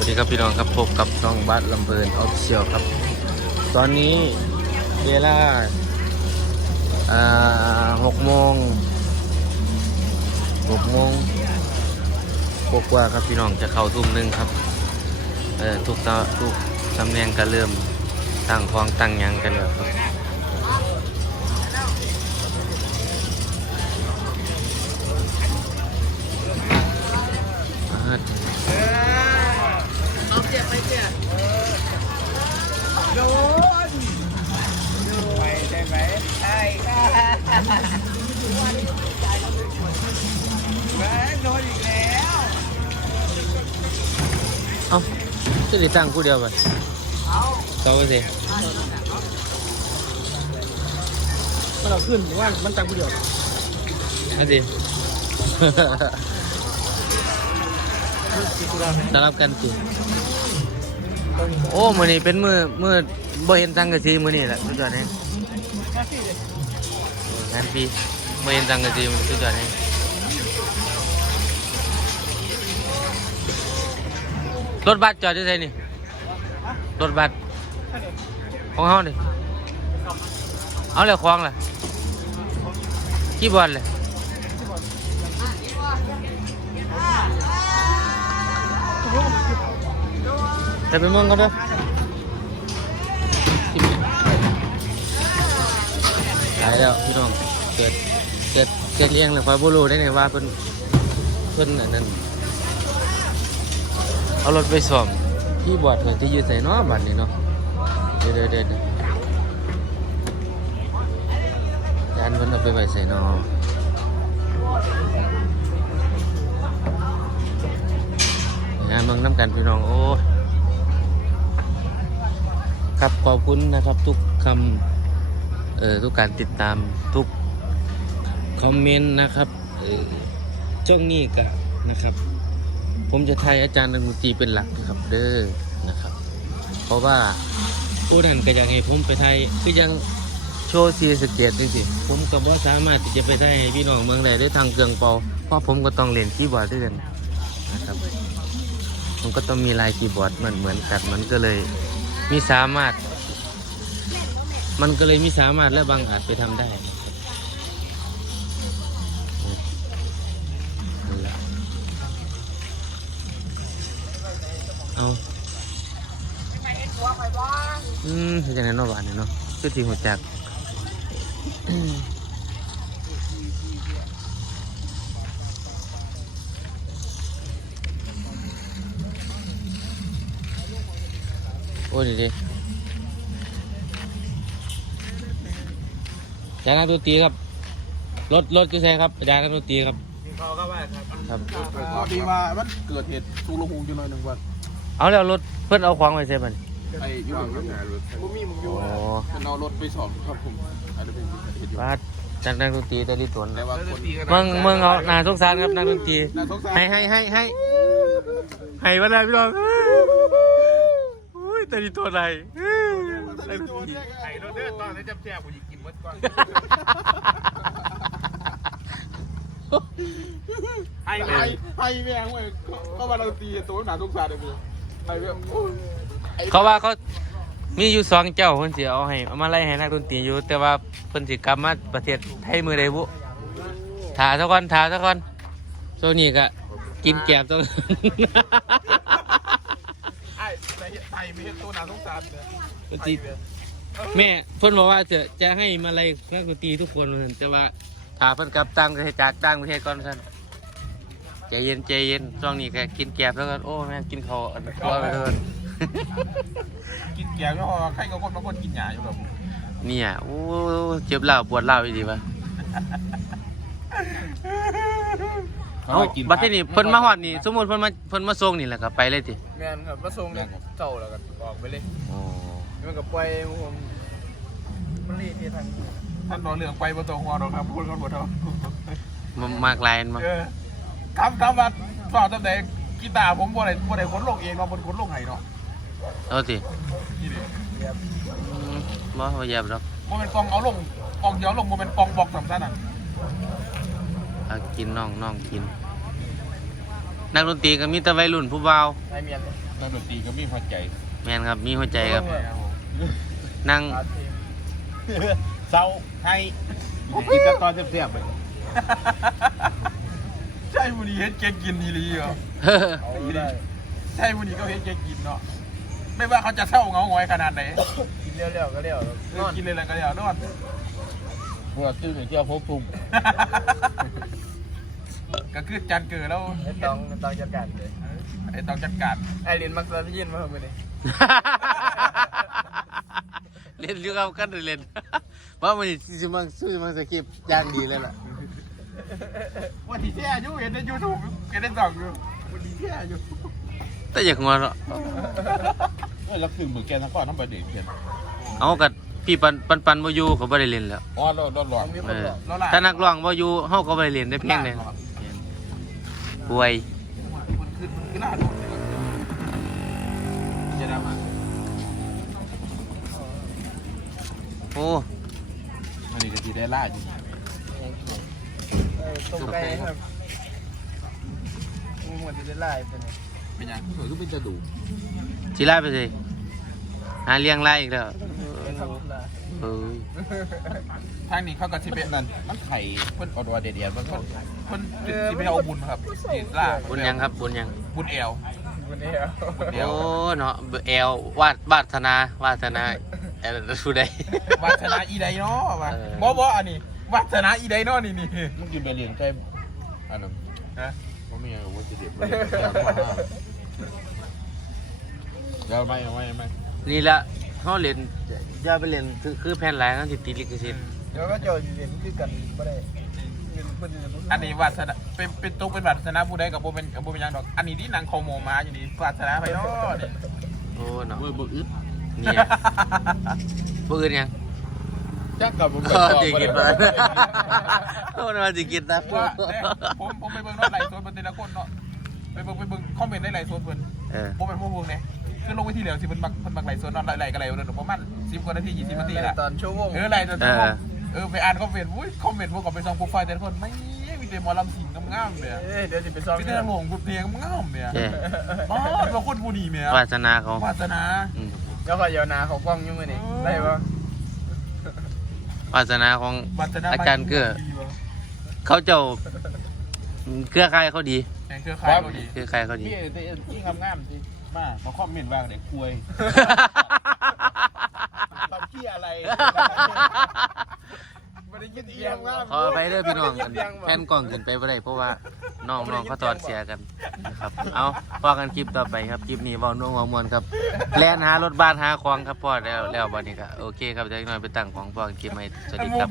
วัสดีครับพี่น้องครับพบกับน้องบัสลำเพลินออฟเชียลครับ ตอนนี้เวลาหกโมงหกโมงกว่าครับพี่น้องจะเข้าทุ่มหนึ่งครับเออทุกตาทุกตำแหน่งก็เริ่มตั้งท้องตั้งยังกันแล้วครับอ่าเอาเสียบไปเสียบโดนดูไปได้ไหมใช่ค่ะแม่โดนอีกแล้ว เอ้าจะได้ตั้งผู้เดียวไปเอาเก้าสิมันเราขึ้นว่ามันตังผู้เดียวนั่นสิสำหรับกันสิโอ้มือนี้เป็นมือมือบ่เห็นสังกะสีมือนี้แหละสุดยอดเลยงานปีบ่เห็นสังกะสีมันสุดยอดเรถบัสจอดที่ไหนนี่รถบัสของเฮานี่เอาเลยคลองล่ะกี่บอลเลยแต่ไปเมืองก็ได้อตายแล้วพี่น้องเกิดเกิดเกิดเลี้ยงเลยคอยบูรู้ได้ไงว่าเพิ่นเพิ่นอันนั้น เอารถไปซ่อมที่บอดเพิ่นที่อยืดใส่นาะบัดนี้เนาะเดี๋ยวเดี๋ยวเดี๋ยวเดี๋ยานเพิ่นเอาไปไว้ใส่นาะงานเมืองน้ำกันพี่น้องโอ้ยครับขอบคุณนะครับทุกคำเอ่อทุกการติดตามทุกคอมเมนต์นะครับเอ่อช่วงนี้ก็นะครับ ผมจะทยอาจารย์ดนตรีเป็นหลักนะครับเด้อนะครับ เพราะว่าโอ้ดันก็อยากให้ผมไปไทยคือยังโชว์ซีสเกตจริงๆผมก็บ่สามารถที่จะไปได้ให้พี่น้องเมืองใดได้ทางเครื่องเปาเพราะผมก็ต้องเล่นคีย์บอร์ดด้วยกันนะครับมันก็ต้องมีลายคีย์บอร์ดเหมือนเหมือนกันมันก็เลยมีสามารถ มันก็เลยมีสามารถและบางอาจไปทำได้ เอาอืมเฮ็ดจังได๋เนาะบาดนี้เนาะคือสิหัวจักโอ้ดีดีอาจารย์นักดนตรีครับ รถรถกี่แซครับอาจารย์นักดนตรีครับกินข้าวก็ว่าครับ ครับ พอดีว่ามันเกิดเหตุชุลมุนอยู่หน่อยหนึ่งวัน เอาแล้วรถเพื่อนเอาควางไว้เซฟมันไอ้ยุ่งยุ่งมุมีมึงอยู่โอ้มันเอารถไปสอบครับผมอาจจะเป็นเหตุอยู่ว่าอาจารย์นักดนตรีได้รีตวนแต่ว่าคนเมืองเมืองเอานาสงสารครับนักดนตรีน่าสงสารให้ให้ให้ให้ให้วันไหนพี่น้องอุ้ยแต่ดีตัวไหนนักดนตรีไข่รถเดือดตอนนี้จำแจ่กูยิงกินมัดก่อนไอ้ไอ้แม่ไอ้แม่งเว้ยก็มาเราตีตัวหนาสงสารเลย พี่ไอ้แม่งโอ้ยเขาว่าเขามีอยู่สองเจ้าเพิ่นสิเอาให้เอามาไล่ให้นักดนตรีอยู่ แต่ว่าเพิ่นสิกลับมาประเทศไทยมือใดบุถ่าซะก่อนถ่าซะก่อนโซนี่ก็กินแกบซะก่อนไอ้ไอ้ไม่เห็นตัวหนาสงสารเลยดนตรีแม่เพิ่นบอกว่าจะจะให้มาไล่นักดนตรีทุกคนว่าซั่นแต่ว่าถ้าเพิ่นกลับต่างประเทศจากต่างประเทศก่อนซั่น ใจเย็นใจเย็นช่วงนี้ก็กินแกบซะก่อนโอ้แม่งกินข้าวอันตัวไปเถินกินแกงก็พอใครก็คนบางคนกินหยาอยู่แบบเนี่ยโอ้เจ็บเหล้าปวดเหล้าอีดีปะเอาบัดที่นี่เพิ่นมาฮอดนี่สมมุติเพิ่นมาเพิ่นมาส่งนี่แหละก็ไปเลยติแม่นครับมาส่งเนี่ยเจ้าแล้วก็ออกไปเลยอ๋อมันก็ปล่อยผมมันรีที่ทางท่านบอกเรื่องไปบนตัวหัวเราครับพูดกันหมดแล้วมามากลายมาเออ ครับครับว่าฝากตั้งแต่กีตาร์ผมบ่ได้บ่ได้ขนลงเองเนาะบนขนลงไห้เนาะเอาสินี่ดิอืมบ่บ่เหยียบดอกบ่เป็นกองเอาลงกองเดียวลงบ่เป็นกองบอกสำคัญอะเอากินน้องน้องกิน นักดนตรีก็มีแต่วัยรุ่นผู้บ่าวนายเมียนอนักดนตรีก็มีหัวใจแมนครับมีหัวใจครับ นั่งเศร้าให้กินแต่ตอนเสียบๆไปใช่บุรีเฮ็ดเก่งกินดีลีเหรอเอาได้ใช่บุรีก็เฮ็ดเก่งกินเนาะไม่ว่าเขาจะเศร้าเหงาหงอยขนาดไหนกินเร็วๆก็เร็วเออกินเลยแล้วก็เดี๋ยวนอนพวกตื้อเที่ยวพบทุ่มก็คือจันเกิดแล้วไอ้ต้องต้องจัดการเลยไอ้ต้องจัดการไอ้ลินมักจะได้ยินมาเมื่อนี้เล่นอยู่กับกันเล่นว่ามันสิมังสู้มันสกิปอย่างดีเลยล่ะ ว่าที่แท้อยู่เห็นในยูทูบเห็นในสองอยู่วันที่แท้อยู่แต่อยากงอนเนาะเอ้ยแล้วคือมือแกทั้งก้อนทั้งใบเด็กเพียนเอากับพี่ปันปันปันบ่อยู่เขาบ่ได้เล่นแล้วอ๋อเราเราหลอนมีคเอนอบอกถ้านักร้องบ่อยู่เฮาก็บ่ได้เล่นได้เพียงเลยป่วยมันคือมันคือหน้าโดนเลยจะได้มาโอ้อันนี้ก็ทีได้ล่าอยู่ เออตกไก่ครับมึงหมดจะได้ไล่ไปเนี่ยเป็นยังเหมือนก็เป็นจะดูสิลาไปสิหาเลี้ยงไล่อีกแล้วเป็นธรรมดาเอ้ยทางนี้เขาก็สิที่เป็เป็นนนั่นมันไข่เพิ่นเอาตัวเดียดๆมันก็คนสิไปเอาบุญครับสิล่าบุญยังครับบุญยังบุญแอลวันนี้เอาเดี๋ยวโอ้เนาะแอลวาดวาสนาวาสนาเออผู้ใดวาสนาอีไดเนาะว่ะเออ บ่บ่อันนี้ วาสนาอีไดเนาะนี่นี่มันกินไปเลี้ยงใช่อันนั้นฮะว่าไม่เอาว่าจะเด็ดเลยเดี๋ยวไม่เอาไม่เอาไม่นี่ละเฮาเล่นอย่าไปเล่นคือคือแผ่นหลายมันสิติดลิขสิทธิ์เดี๋ยวก็เจอเรียนคือกันไม่ได้เรียนคนอื่นอันนี้วาสนาเป็นเป็นตุ๊กเป็นวาสนาผู้ใดกับบ่เป็นกับบ่เป็นหยังดอก อันนี้ที่หนังคอโมมาอยู่นี่วาสนาไปเนาะนี่โอ้เนาะเมื่อบ่อึดเนี่ยบ่อื่นยัง จักกับผมก็สิกินมาโอ้น่าสิกินนะว่าเนี่ยผมผมไปเบิ่งเนาะไลฟ์สดเพิ่นแต่ละคนเนาะไปเบิ่งไปเบิ่งคอมเมนต์ในไลฟ์สดเพิ่นเออบ่เป็นพวกพวกเนี่ยคือลงไปที่เหลียวสิเพิ่นมักเพิ่นมักไลสดเนาะไลฟ์กันไลฟ์เดินประมาณ10กว่านาที20นาทีละตอนชั่วโมงเออไลฟ์จนชั่วโมงเออไปอ่านคอมเมนต์อุ้ยคอมเมนต์พวกกับไปส่องโปรไฟล์แต่ละคนไม่มีแต่หมอลำสิงงามๆเนี่ยเดี๋ยวจะไปซ้อมมีแต่หลงกุดเพลงงามเนี่ยบ้าเป็นคนผู้ดีเนี่ยวาสนาเขาวาสนาอืมก็ยาวนาเขากล้องยุ่มือนี่ได้ปะ วาสนาของวาสนาอาจารย์เกื้อเขาเจ้าเครือข่ายเขาดีแข่งเครือข่ายก็ดีเครือข่ายเขาดี พี่ที่งามๆสิมามาคอมเมนต์ว่าเด็กคุยทำขี้อะไรไม่ได้ยินเสียงว่า ขอไปเด้อพี่น้องอันแผ่นกล่องขึ้นไปบ่ได้เพราะว่า น้องน้องเขาตอดเสียกันนะครับ เอาพอกันคลิปต่อไปครับคลิปนี้เว้าน่วงเวามวนครับแล่นหารถบ้านหาของครับพ่อแล้วแล้ววันนี้ก็โอเคครับเดี๋ยวอีกหน่อยไปตั้งของพ่อกันคลิปใหม่สวัสดีครับ